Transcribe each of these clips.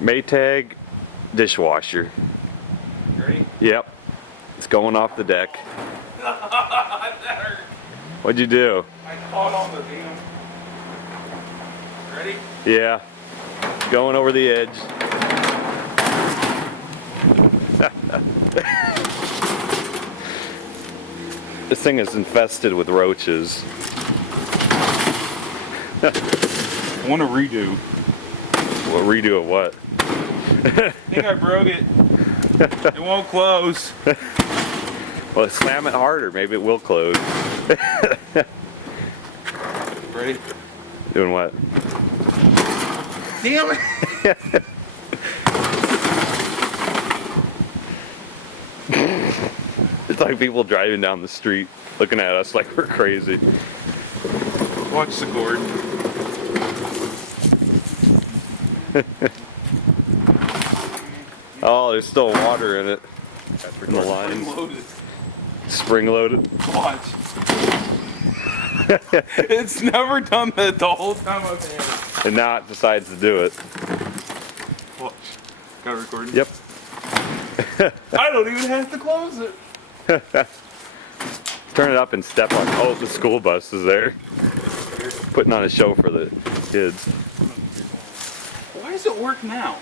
Maytag dishwasher. Ready? Yep. It's going off the deck. That hurt. What'd you do? I caught on the damn. Ready? Yeah. Going over the edge. This thing is infested with roaches. I want to redo. What, redo of what? I think I broke it. It won't close. Well, slam it harder. Maybe it will close. Ready? Doing what? Damn it! It's like people driving down the street looking at us like we're crazy. Watch the cord. Oh, there's still water in it. In the lines. Loaded. Spring loaded. Watch. It's never done that the whole time I've had it. And now it decides to do it. Watch. Got it recording? Yep. I don't even have to close it. Turn it up and step on. Oh, the school bus is there. Putting on a show for the kids. Why does it work now?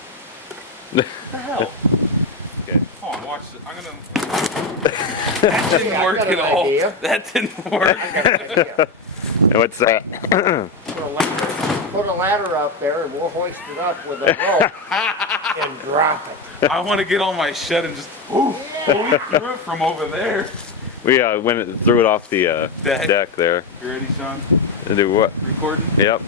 What the hell? Okay. Hold on, watch this. I'm gonna. That didn't work at all. That didn't work. And what's that? Put a ladder up there and we'll hoist it up with a rope and drop it. I want to get on my shed and just ooh, we threw it from over there. We threw it off the deck there. You ready, Sean? To do what? Recording? Yep.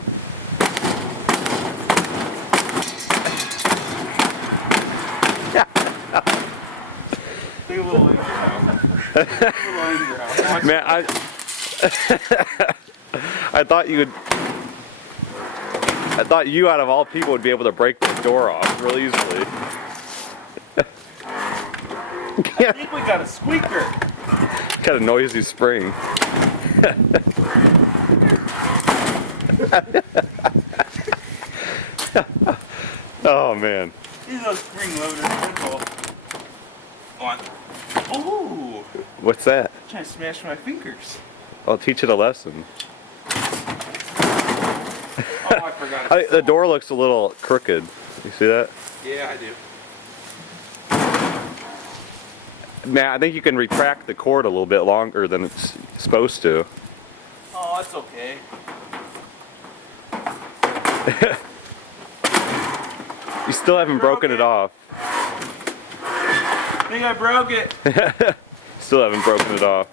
Take a little in your house. Take a little in your house. Watch. Man, I thought you would. I thought you, out of all people, would be able to break the door off really easily. I think we got a squeaker. Got a noisy spring. Oh man. These are spring loaders. That's all. On. Ooh. What's that? I'm trying to smash my fingers. I'll teach it a lesson. Oh, I forgot. The door looks a little crooked. You see that? Yeah, I do. Man, I think you can retract the cord a little bit longer than it's supposed to. Oh, that's okay. You still haven't broken it off. I think I broke it. Still haven't broken it off.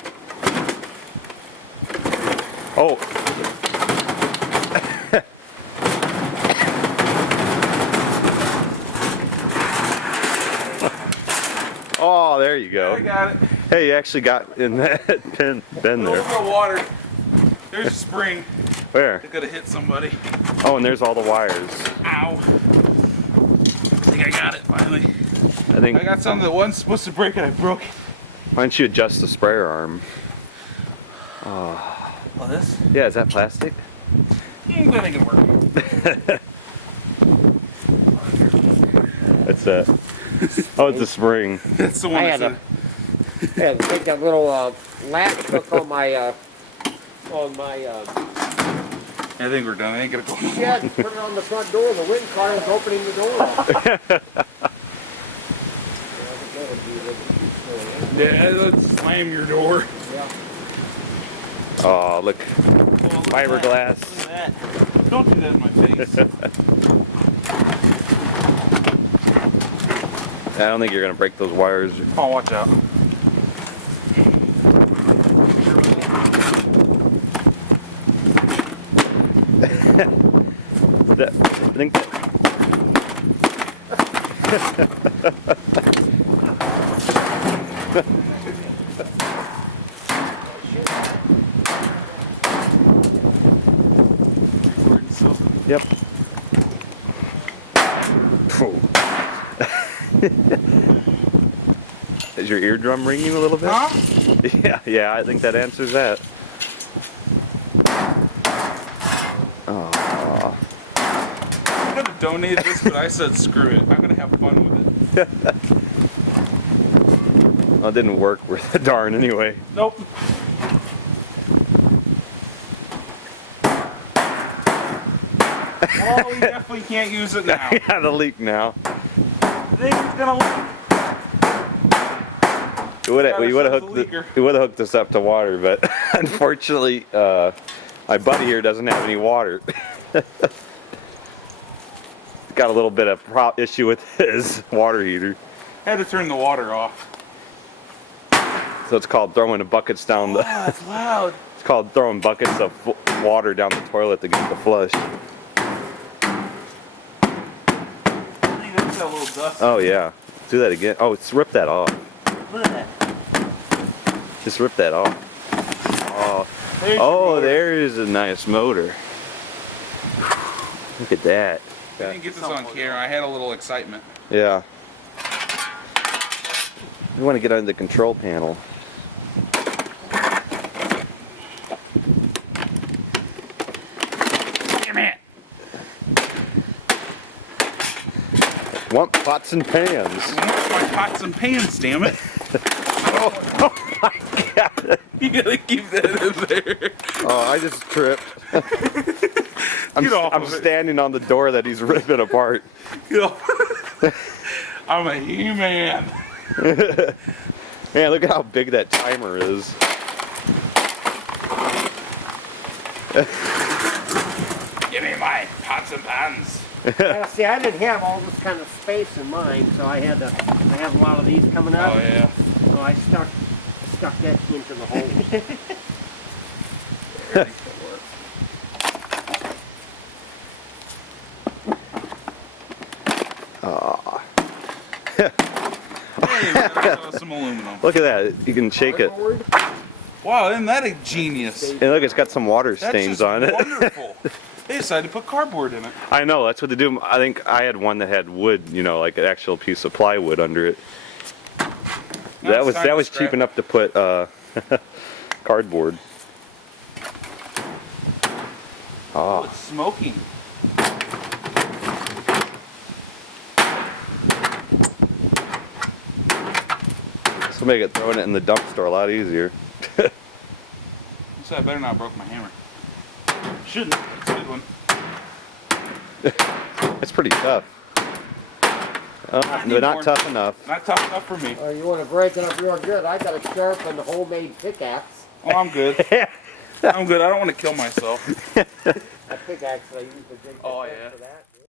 Oh. Oh, there you go. I got it. Hey, you actually got in that bend A there. little bit of water. There's a spring. Where? It could have hit somebody. Oh, and there's all the wires. Ow. I think I got it finally. I think. I got something that wasn't supposed to break and I broke it. Why don't you adjust the sprayer arm? Oh, this? Yeah, is that plastic? I'm glad I can work. What's that? Oh, it's a spring. That's the one I that's had to take that little latch hook on my I think we're done. I ain't gonna go. shed and put it on the front door. The wind car was opening the door. Yeah, let's slam your door. Yeah. Oh, look. Oh, look at Fiberglass. that. Look at that. Don't do that in my face. I don't think you're gonna break those wires. Oh, watch out. I think. Yep. Is your eardrum ringing a little bit? Huh? Yeah, I think that answers that. Oh. I could have donated this, but I said screw it. I'm gonna have fun with it. Well, it didn't work worth a darn anyway. Nope. Oh, we definitely can't use it now. Yeah, the leak now. Thing's gonna leak. We would have hooked this up to water, but unfortunately, my buddy here doesn't have any water. Got a little bit of issue with his water heater. Had to turn the water off. So it's called throwing the buckets down the. Oh, that's loud. It's called throwing buckets of water down the toilet to get the flush. That's a little dust. Oh yeah, do that again. Oh, it's rip that off. Look at that. Just rip that off. Oh, There's your oh, motor. there's a nice motor. Look at that. I didn't get this on camera. I had a little excitement. Yeah. We want to get under the control panel. Damn it! Want pots and pans. What's my pots and pans, damn it? Oh my God. You gotta keep that in there. Oh, I just tripped. I'm Get off of it. standing on the door that he's ripping apart. You know, I'm a He-Man. Man, look at how big that timer is. Give me my pots and pans. Yeah, see, I didn't have all this kind of space in mine, so I have a lot of these coming up. Oh yeah. So I stuck that into the hole. There needs to work. Aw. Hey, we got some aluminum. Look at that. You can shake it. Cardboard? Wow, isn't that a genius? And look, it's got some water That's stains just on it. wonderful. They decided to put cardboard in it. I know, that's what they do. I think I had one that had wood, you know, like an actual piece of plywood under it. Now it's time to was scrap cheap enough to put cardboard. Oh, Oh, it's smoking. this will make it throwing it in the dumpster a lot easier. So I better not broke my hammer. Shouldn't. It's a good one. It's pretty tough. But need not more. tough enough. Not tough enough for me. Oh, you want to break it up real good? I got a sharpened homemade pickaxe. Oh, I'm good. I'm good. I don't want to kill myself. A pickaxe that I use to dig Oh, the yeah. for that.